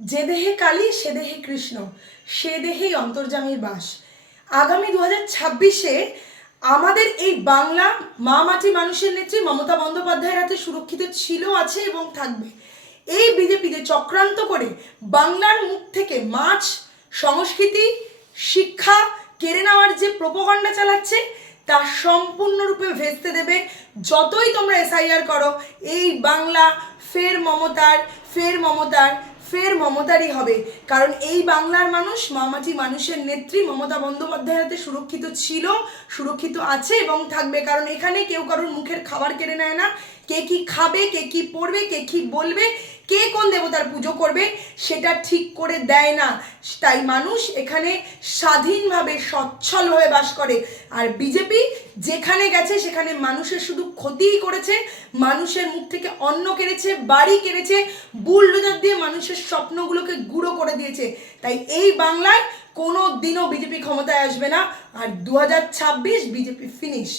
যে দেহে কালী সে দেহে কৃষ্ণ, সে দেহেই অন্তর্যামীর বাস। আগামী 2026-এ আমাদের এই বাংলা মা মাটি মানুষের নেত্রী মমতা বন্দ্যোপাধ্যায়ের হাতে সুরক্ষিত ছিল, আছে এবং থাকবে। এই বিজেপিতে চক্রান্ত করে বাংলার মুখ থেকে মাছ, সংস্কৃতি, শিক্ষা কেড়ে নেওয়ার যে প্রোপাগান্ডা চালাচ্ছে তা সম্পূর্ণরূপে ভেস্তে দেবে। যতই তোমরা এসআইআর করো, এই বাংলা ফের মমতার, ফের মমতার, ফের মমতারই হবে। কারণ এই বাংলার মানুষ মামাটি মানুষের নেত্রী মমতা বন্দ্যোপাধ্যায়ের হাতে সুরক্ষিত ছিল, সুরক্ষিত আছে এবং থাকবে। কারণ এখানে কেউ কারোর মুখের খাবার কেড়ে নেয় না। কে কি খাবে, কে কি পড়বে, কে কি বলবে, কে কোন দেবতার পুজো করবে সেটা ঠিক করে দেয় না। তাই মানুষ এখানে স্বাধীনভাবে সচ্ছলভাবে বাস করে। আর বিজেপি যেখানে গেছে সেখানে মানুষের শুধু ক্ষতিই করেছে, মানুষের মুখ থেকে অন্ন কেড়েছে, বাড়ি কেড়েছে, বুলডোজার দিয়ে মানুষের স্বপ্নগুলোকে গুঁড়ো করে দিয়েছে। তাই এই বাংলায় কোনো দিনও বিজেপি ক্ষমতায় আসবে না। আর 2026 বিজেপি ফিনিশ।